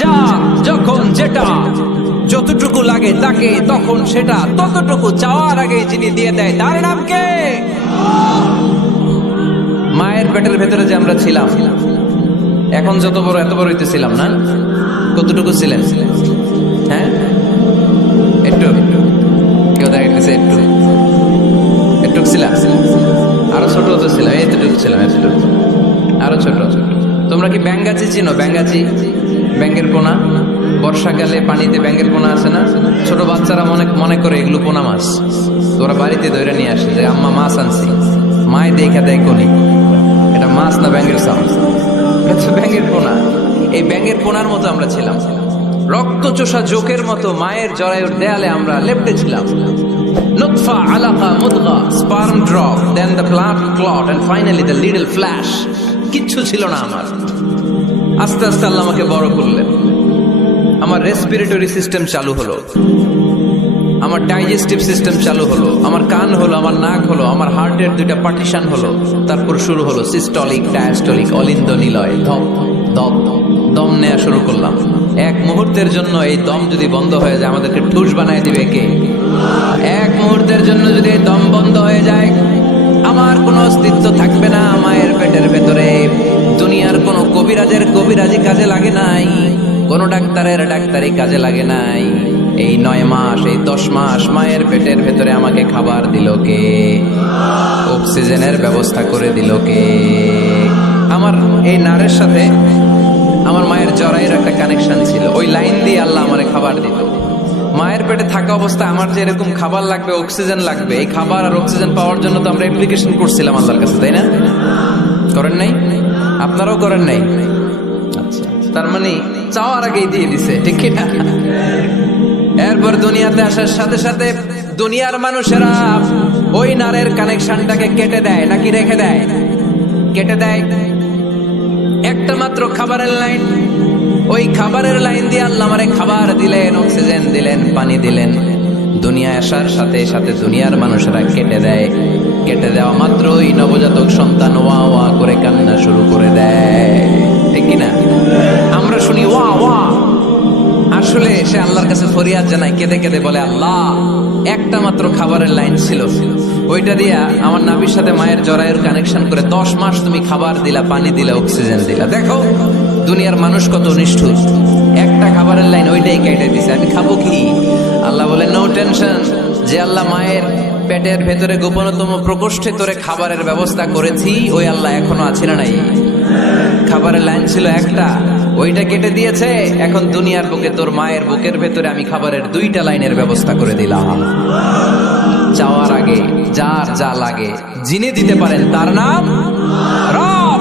যা যখন যেটা যতটুকু লাগে তাকে তখন সেটা ততটুকু চাওয়ার আগে যিনি দিয়ে দেয় তার নাম কে? মায়ের পেটের ভেতরে যে আমরা ছিলাম, এখন যত বড় এত বড় হইতেছিলাম না? কতটুকু ছিলেন? হ্যাঁ, একটু কেউ দেখাইতেছে, একটু একটু ছিলাম, আরো ছোট হতে ছিলাম, এতটুকু ছিলাম, এতটুকু আরো ছোট। তোমরা কি ব্যাঙ্গাচি চিনো? ব্যাঙ্গাচি, ব্যাঙ্গের পোনা। বর্ষাকালে পানিতে ব্যাঙ্গের পোনা আছে না? ছোট বাচ্চারা মনে করে এগুলো পোনা মাছ, তোরা বাড়িতে ধরে নিয়ে আসে যে আম্মা মাছ আনছি, মায় দেখা দেয় কোনি এটা মাছ না ব্যাঙ্গের সাউন্ড, এটা ব্যাঙ্গের পোনা। এই ব্যাঙ্গের পোনার মতো আমরা ছিলাম, রক্ত চোষা জোকের মতো মায়ের জরায়ুর দেয়ালে আমরা লেপ্টে ছিলাম। নুতফা, আলাকা, মুদগা, sperm drop, then the blood clot and finally the little flesh. কিচ্ছু ছিল না আমার। আস্তে আস্তে আল্লাহ আমাকে বড় করলেন। আমার রেসপিরেটরি সিস্টেম চালু হলো, আমার ডাইজেস্টিভ সিস্টেম চালু হলো, আমার কান হলো, আমার নাক হলো, আমার হার্টের দুইটা পার্টিশন হলো। তারপর শুরু হলো সিস্টলিক, ডায়াস্টলিক, অলিন্দ নিলয়, ধপ ধপ দম নেওয়া শুরু করলাম। এক মুহূর্তের জন্য এই দম যদি বন্ধ হয়ে যায় আমাদেরকে ঠুস বানায় দিবে কে? এক মুহূর্তের জন্য যদি এই দম বন্ধ হয়ে যায় আমার কোনো অস্তিত্ব থাকবে না মায়ের পেটের ভেতরে। দুনিয়ার কোনো কবিরাজের কবিরাজি কাজে লাগে নাই, কোনো ডাক্তারের ডাক্তারি কাজে লাগে নাই। এই 9 মাস, এই 10 মাস মায়ের পেটের ভেতরে আমাকে খাবার দিল কে? অক্সিজেনের ব্যবস্থা করে দিল কে? আমার এই নারের সাথে আমার মায়ের জরায়ের একটা কানেকশন ছিল, ওই লাইন দিয়ে আল্লাহ আমারে খাবার দিত। মায়ের পেটে থাকা অবস্থায় আমার যে এরকম খাবার লাগবে, অক্সিজেন লাগবে, এই খাবার আর অক্সিজেন পাওয়ার জন্য তো আমরা অ্যাপ্লিকেশন করছিলাম আল্লাহর কাছে, তাই না? করেন নাই? আপনারাও করেন নাই? আচ্ছা, তার মানে চাওয়ার আগেই দিয়ে দিছে, ঠিক না? এরপর দুনিয়াতে আসার সাথে সাথে দুনিয়ার মানুষেরা ওই নারের কানেকশনটাকে কেটে দেয় নাকি রেখে দেয়? কেটে দেয়। একটা মাত্র খাবারের লাইন, ওই খাবারের লাইন দিয়ে আল্লাহ আমারে খাবার দিলেন, অক্সিজেন দিলেন, পানি দিলেন। দুনিয়ায় আসার সাথে সাথে দুনিয়ার মানুষেরা কেটে দেয়। কেটে দেওয়া মাত্রই নবজাতক সন্তান ওয়া ওয়া করে কান্না শুরু করে দেয়, ঠিক কিনা? আমরা শুনি ওয়া ওয়া, আসলে সে আল্লাহর কাছে ফরিয়াদ জানায়, কেঁদে কেঁদে বলে আল্লাহ একটা মাত্র খাবারের লাইন ছিল, ওইটা দিয়া আমার নাভির সাথে মায়ের জরায়ুর কানেকশন করে 10 মাস তুমি খাবার দিলা, পানি দিলা, অক্সিজেন দিলা। দেখো দুনিয়ার মানুষ কত নিষ্ঠুর, একটা খাবারের লাইন ওইটাই কেটে দিছে, আমি খাবো কি? আল্লাহ বলে নো টেনশন, যে আল্লাহ মায়ের পেটের ভেতরে গোপনতম প্রকোষ্ঠে তোরে খাবারের ব্যবস্থা করেছি, ওই আল্লাহ এখনো আছে না নাই? খাবারের লাইন ছিল একটা, ওইটা কেটে দিয়েছে। এখন দুনিয়ার বুকে তোর মায়ের বুকের ভেতরে আমি খাবারের 2টা লাইনের ব্যবস্থা করে দিলাম। চাওয়ার আগে যার যা লাগে যিনি দিতে পারেন তার নাম রব।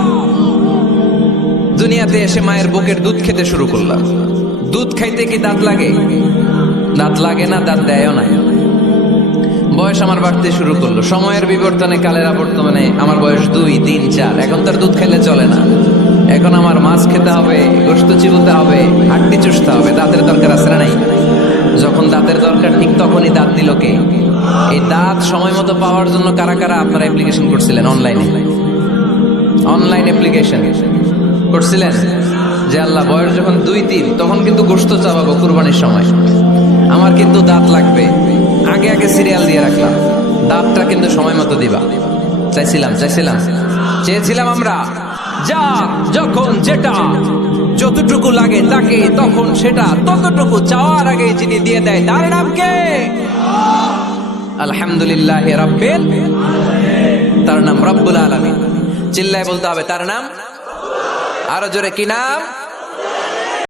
দুনিয়াতে এসে মায়ের বুকের দুধ খেতে শুরু করলাম। দুধ খাইতে কি দাঁত লাগে? দাঁত লাগে না, দাঁত দেয়ও না। বয়স আমার বাড়তে শুরু করলো, সময়ের বিবর্তনে, কালের আবর্তমানে আমার বয়স 2, 3, 4। এখন তার দুধ খেলে চলে না, এখন আমার মাছ খেতে হবে, গোশত চিবোতে হবে, হাড্ডি চুষতে হবে। দাঁতের দরকার আছে না নাই? যখন দাঁতের দরকার ঠিক তখনই দাঁত দিল কে? এই দাঁত সময় মতো পাওয়ার জন্য কারা কারা আপনারা অ্যাপ্লিকেশন করছিলেন? অনলাইন অ্যাপ্লিকেশন করছিলেন যে আল্লাহ বয়স যখন 2, 3 তখন কিন্তু গোশত চাবাবো কুরবানির সময়, আমার কিন্তু দাঁত লাগবে, আগে আগে সিরিয়াল দিয়ে রাখলাম, দাঁতটা কিন্তু সময় মতো দিবা। চেয়েছিলাম আমরা। যা যখন যেটা যতটুকু লাগে তাকে তখন সেটা ততটুকু চাওয়ার আগে যিনি দিয়ে দেয় তার নাম কে? আলহামদুলিল্লাহ রাব্বিল, তার নাম রব্বুল আলামিন। চিল্লায় বলতে হবে তার নাম, আরো জোরে কি নাম?